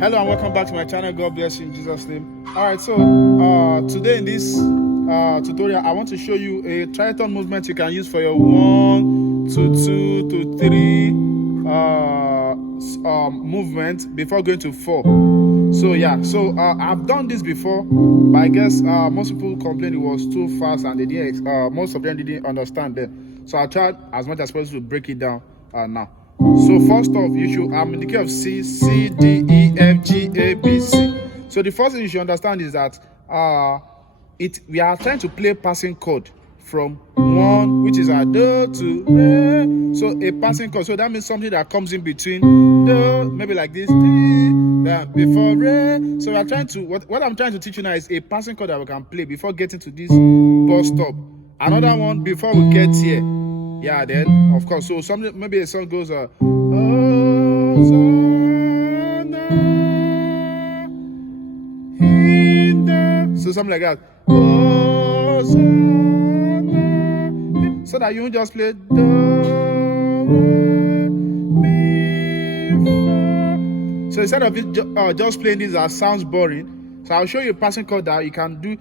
Hello and welcome back to my channel. God bless you in Jesus' name. Alright, so today in this tutorial, I want to show you a tritone movement you can use for your 1 to 2 to 3 movement before going to 4. So yeah, so I've done this before, but I guess most people complained it was too fast and they didn't. Most of them didn't understand it. So I tried as much as possible to break it down now. So first off, you should, I'm in the key of C, C, D, E, F, G, A, B, C. So the first thing you should understand is that we are trying to play passing chord from 1, which is a do to re. So a passing chord. So that means something that comes in between do, maybe like this, then before re. So we are trying to, what I'm trying to teach you now is a passing chord that we can play before getting to this bus stop. Another one before we get here. Yeah, then of course, so something, maybe a song goes so something like that. So that you won't just play do, mi, fa. So instead of it just playing this that sounds boring, so I'll show you a passing chord that you can do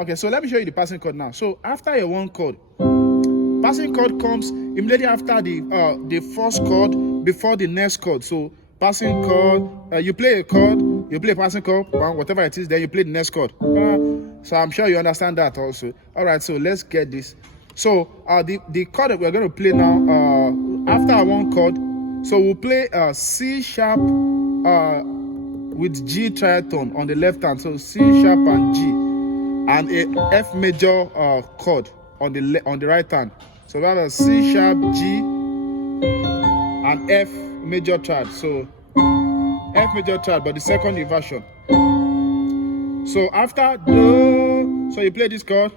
Okay, so let me show you the passing chord now. So after a 1 chord, passing chord comes immediately after the first chord before the next chord. So passing chord, you play a chord, you play a passing chord, whatever it is, then you play the next chord. So I'm sure you understand that also. All right, so let's get this. So the chord that we're going to play now, after 1 chord, so we'll play C sharp with G tritone on the left hand. So C sharp and G. And a F major chord on the right hand. So we have a C sharp, G, and F major chord. So F major chord, but the second inversion. So after do, so you play this chord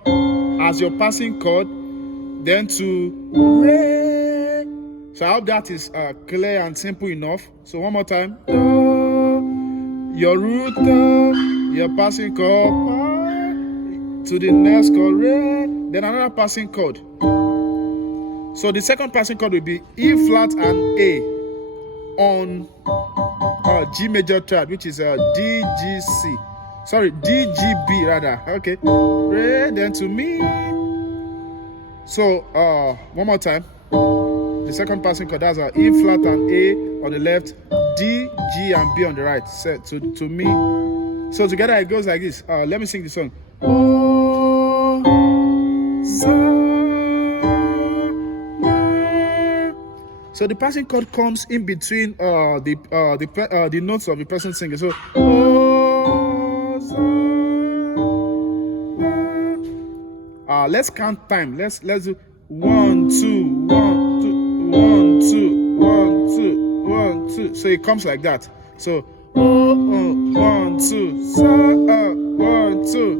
as your passing chord, then to re. So I hope that is clear and simple enough. So one more time. Do, your root do, your passing chord, to the next chord, re, then another passing chord. So the second passing chord will be E flat and A on G major chord, which is D, G, C. Sorry, D, G, B rather. Okay, re, then to mi. So one more time. The second passing chord, that's E flat and A on the left, D, G, and B on the right. Set to mi. So together it goes like this. Let me sing the song. So the passing chord comes in between the notes of the person singing. So let's count time. Let's do 1 2 1 2 1 2 1 2 1 2. So it comes like that. So 1 2 1 2.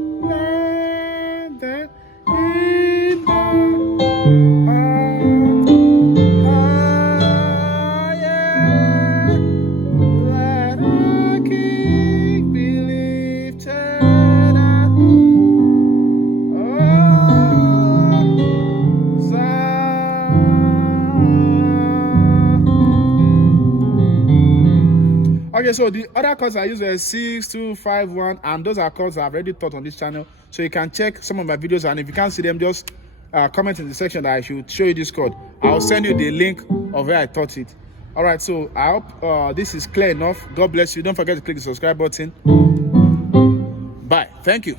Okay, so the other chords I use are 6, 2, 5, 1, and those are chords I've already taught on this channel. So you can check some of my videos, and if you can't see them, just comment in the section that I should show you this chord. I'll send you the link of where I taught it. All right, so I hope this is clear enough. God bless you. Don't forget to click the subscribe button. Bye. Thank you.